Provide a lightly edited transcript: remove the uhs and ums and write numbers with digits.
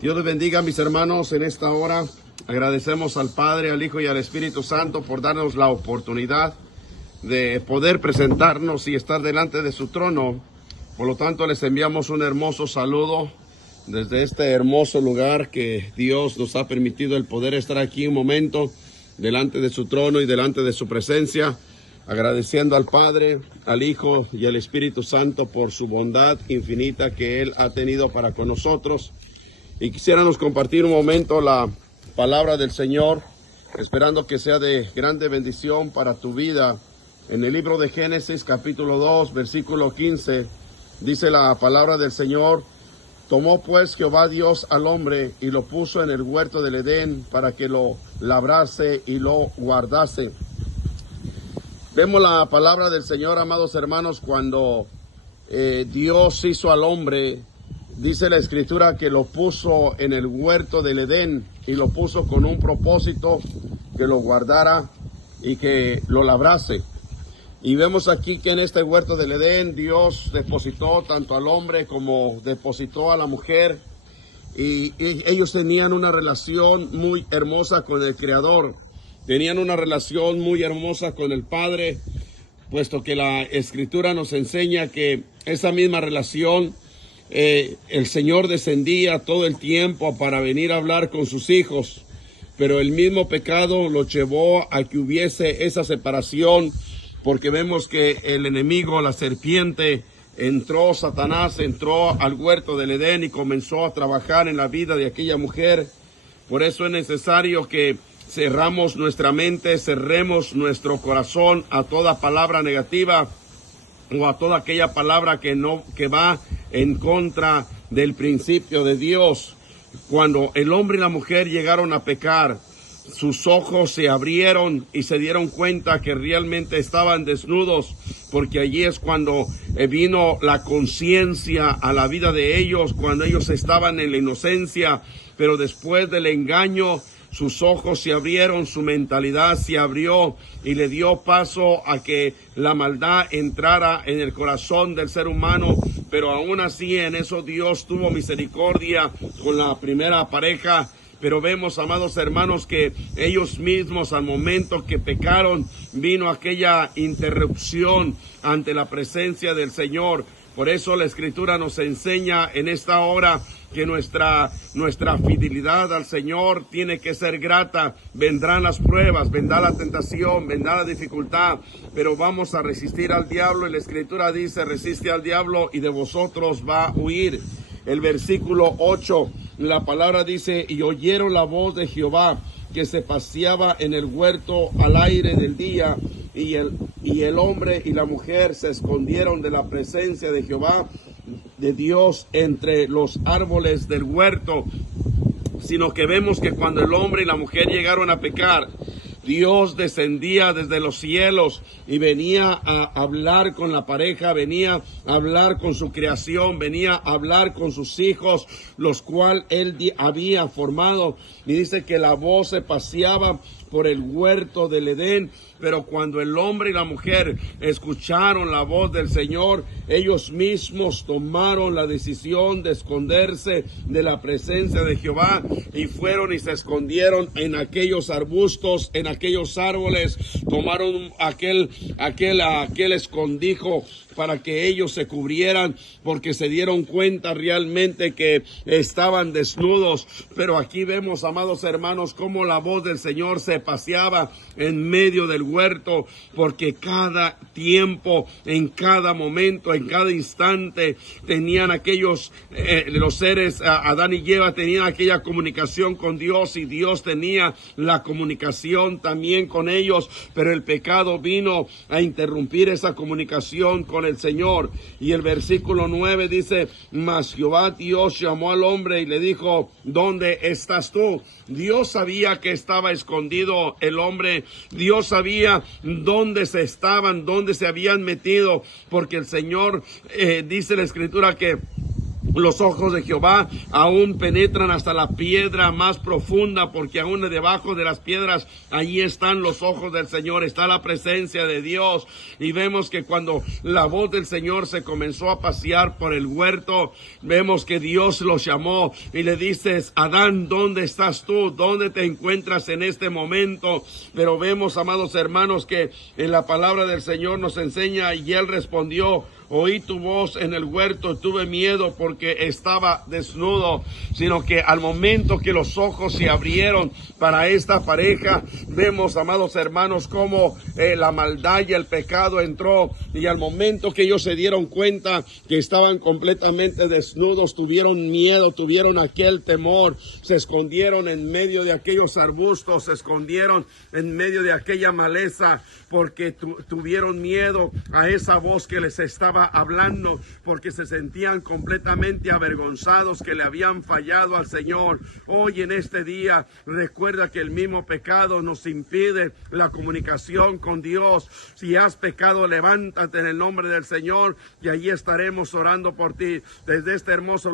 Dios les bendiga, mis hermanos, en esta hora. Agradecemos al Padre, al Hijo y al Espíritu Santo por darnos la oportunidad de poder presentarnos y estar delante de su trono. Por lo tanto, les enviamos un hermoso saludo desde este hermoso lugar que Dios nos ha permitido el poder estar aquí un momento delante de su trono y delante de su presencia, agradeciendo al Padre, al Hijo y al Espíritu Santo por su bondad infinita que Él ha tenido para con nosotros. Y quisiéramos compartir un momento la palabra del Señor, esperando que sea de grande bendición para tu vida. En el libro de Génesis, capítulo 2, versículo 15, dice la palabra del Señor: tomó pues Jehová Dios al hombre y lo puso en el huerto del Edén para que lo labrase y lo guardase. Vemos la palabra del Señor, amados hermanos, cuando Dios hizo al hombre. Dice la Escritura que lo puso en el huerto del Edén y lo puso con un propósito, que lo guardara y que lo labrase. Y vemos aquí que en este huerto del Edén Dios depositó tanto al hombre como depositó a la mujer. Y ellos tenían una relación muy hermosa con el Creador. Tenían una relación muy hermosa con el Padre, puesto que la Escritura nos enseña que esa misma relación el Señor descendía todo el tiempo para venir a hablar con sus hijos, pero el mismo pecado lo llevó a que hubiese esa separación, porque vemos que el enemigo, la serpiente, Satanás entró al huerto del Edén y comenzó a trabajar en la vida de aquella mujer. Por eso es necesario que cerramos nuestra mente, cerremos nuestro corazón a toda palabra negativa o a toda aquella palabra que va en contra del principio de Dios. Cuando el hombre y la mujer llegaron a pecar, sus ojos se abrieron y se dieron cuenta que realmente estaban desnudos, porque allí es cuando vino la conciencia a la vida de ellos, cuando ellos estaban en la inocencia, pero después del engaño, sus ojos se abrieron, su mentalidad se abrió y le dio paso a que la maldad entrara en el corazón del ser humano. Pero aún así, en eso Dios tuvo misericordia con la primera pareja. Pero vemos, amados hermanos, que ellos mismos, al momento que pecaron, vino aquella interrupción ante la presencia del Señor. Por eso la Escritura nos enseña en esta hora que nuestra fidelidad al Señor tiene que ser grata. Vendrán las pruebas, vendrá la tentación, vendrá la dificultad, pero vamos a resistir al diablo. Y la Escritura dice: resiste al diablo y de vosotros va a huir. El versículo 8, la palabra dice: y oyeron la voz de Jehová, que se paseaba en el huerto al aire del día, y el hombre y la mujer se escondieron de la presencia de Jehová, de Dios, entre los árboles del huerto. Sino que vemos que cuando el hombre y la mujer llegaron a pecar, Dios descendía desde los cielos y venía a hablar con la pareja, venía a hablar con su creación, venía a hablar con sus hijos, los cuales Él había formado. Y dice que la voz se paseaba por el huerto del Edén. Pero cuando el hombre y la mujer escucharon la voz del Señor, ellos mismos tomaron la decisión de esconderse de la presencia de Jehová y fueron y se escondieron en aquellos arbustos, en aquellos árboles. Tomaron aquel escondijo para que ellos se cubrieran, porque se dieron cuenta realmente que estaban desnudos. Pero aquí vemos, amados hermanos, cómo la voz del Señor se paseaba en medio del huerto, porque cada tiempo, en cada momento, en cada instante, tenían aquellos, los seres, Adán y Eva tenían aquella comunicación con Dios, y Dios tenía la comunicación también con ellos, pero el pecado vino a interrumpir esa comunicación con el Señor. Y el versículo 9 dice: mas Jehová Dios llamó al hombre y le dijo: ¿dónde estás tú? Dios sabía que estaba escondido el hombre. Dios sabía dónde dónde se habían metido, porque el Señor, dice la Escritura, que Los ojos de Jehová aún penetran hasta la piedra más profunda, porque aún debajo de las piedras, allí están los ojos del Señor, está la presencia de Dios. Y vemos que cuando la voz del Señor se comenzó a pasear por el huerto, vemos que Dios los llamó y le dices: Adán, ¿dónde estás tú? ¿Dónde te encuentras en este momento? Pero vemos, amados hermanos, que en la palabra del Señor nos enseña, y él respondió: oí tu voz en el huerto, tuve miedo porque estaba desnudo. Sino que al momento que los ojos se abrieron para esta pareja, vemos, amados hermanos, cómo la maldad y el pecado entró. Y al momento que ellos se dieron cuenta que estaban completamente desnudos, tuvieron miedo, tuvieron aquel temor, se escondieron en medio de aquellos arbustos, se escondieron en medio de aquella maleza, porque tuvieron miedo a esa voz que les estaba hablando, porque se sentían completamente avergonzados que le habían fallado al Señor. Hoy en este día recuerda que el mismo pecado nos impide la comunicación con Dios. Si has pecado, levántate en el nombre del Señor y allí estaremos orando por ti desde este hermoso